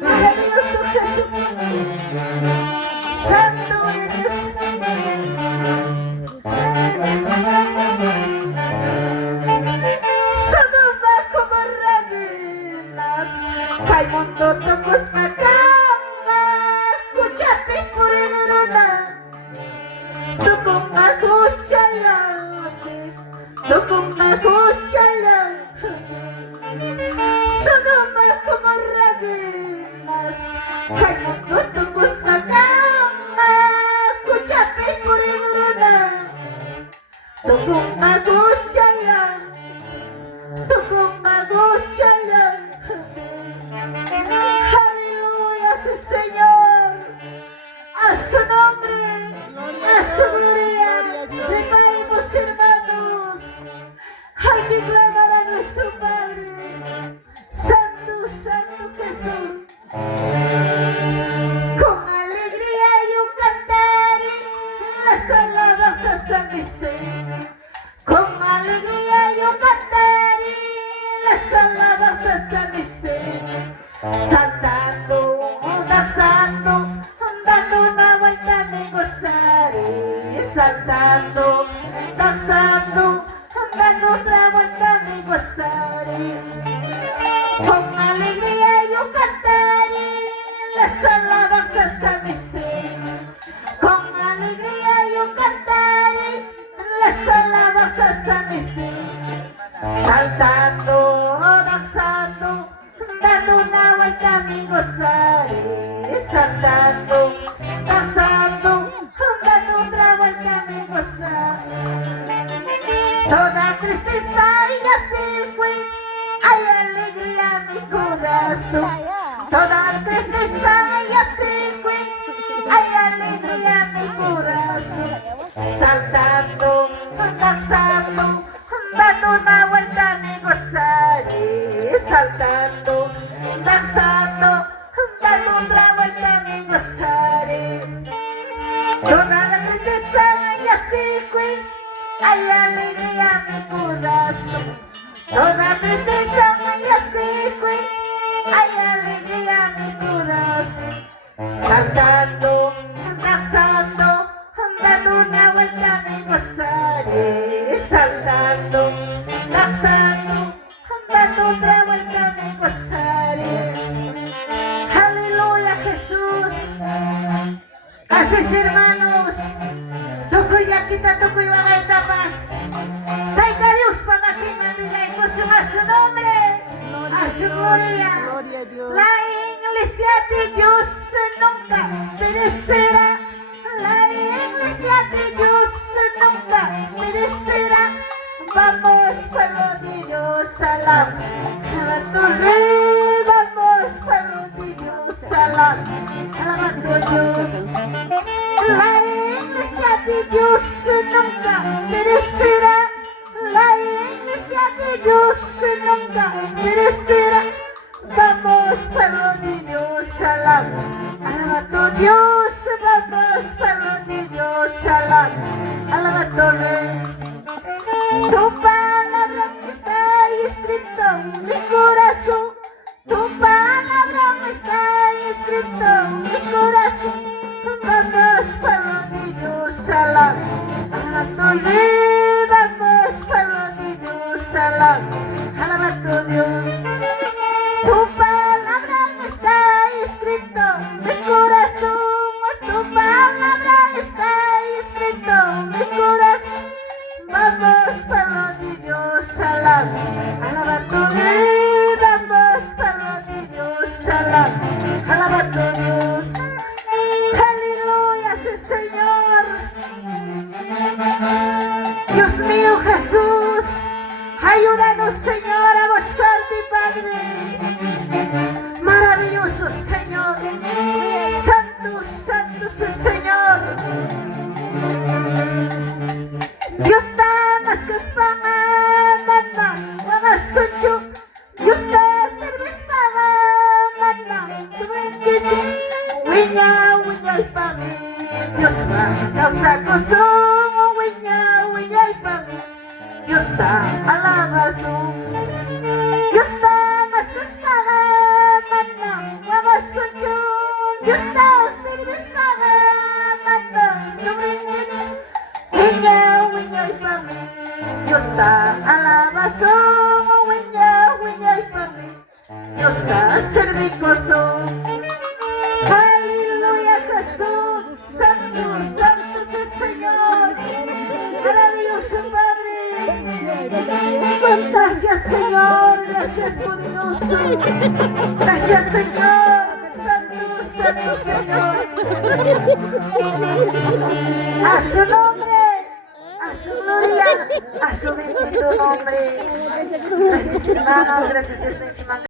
Maravilloso Jesús, santo eres. Sodoma como Ragunas, kay mundo tungkos na tama, kuchapi purinuruna, tukong ako chalate, tukong ako chalate. Sodoma como Ragunas, kay mundo tungkos na tama, kuchapi purinuruna, tukong ako chalate. Tukong maguchalan. Aleluya, sí, Señor. A su nombre, a su gloria. Preparemos, hermanos. Hay que clamar a nuestro Padre. Santo, Santo Jesús. Con alegría yo cantaré las alabanzas a mi ser. Con alegría yo cantaré las alabanzas a mi ser, saltando, danzando, dando una vuelta me gozaré, saltando, danzando, dando otra vuelta me gozaré. Con alegría yo cantaré las alabanzas a mi ser, con alegría yo cantaré las alabanzas a mi ser, saltando, danzando, dando una vuelta me gozaré, saltando, danzando, dando otra vuelta me gozaré. Toda tristeza ya se fue, hay alegría en mi corazón. Toda tristeza ya se fue, hay alegría en mi corazón. Saltando, danzando, dando una vuelta me gozaré, saltando, danzando, dando otra vuelta me gozaré. Toda la tristeza ya se fue, hay alegría en mi corazón. Toda tristeza ya se fue, hay alegría en mi corazón. Saltando, danzando, dando una vuelta me gozaré, saltando, danzando, dando otra vuelta me gozaré. Aleluya, Jesús. Así es, hermanos. Tukuya kita, tukuy mga etapas. Tayo Dios pamakimanilay ko a su nombre, a su gloria. La iglesia de Dios nunca perecerá. La iglesia de Dios nunca perecerá. Vamos, pueblo de Dios, alab. Alabando al Rey, vamos, pueblo de Dios, alab. Alabando a Dios. La iglesia de Dios nunca perecerá. La iglesia de Dios nunca perecerá. Vamos, pueblo de Dios, alab. Alabando a Dios, vamos, pueblo de Dios, alab. Alabando al Rey. Tu palabra está escrita en mi corazón. Tu palabra está escrita en mi corazón. Vamos, pueblo de Dios, alab. Alabando al Rey, vamos, pueblo de Dios, alab. Alabando a Dios. Tu palabra está escrita en mi corazón. Tu palabra está escrita en mi corazón. Vamos, pueblo de Dios, alab. Alabando a Rey, vamos, pueblo de Dios, alab. Alabando a Dios. Aleluya, sí, Señor. Dios mío, Jesús, ayúdanos, Señor, a buscarte, Padre. Maravilloso, Señor. Santo, santo, sí, Señor. Dios está más que espamanda, mga suncho. Dios está service pamanda, suwin kichi. Winya, winya ipami. Dios está causa kusong, winya ipami. Dios está alabazo. Dios está más que espamanda. Dios está alabazo, huella, huella y papi. Dios está servicoso. Aleluya Jesús, santo, santo es el Señor. Maravilloso Padre. Gracias Señor, gracias poderoso. Gracias Señor, santo, santo Señor. A su nombre, a su gloria, a su bendito nombre. Gracias hermanos, gracias Dios bendiga.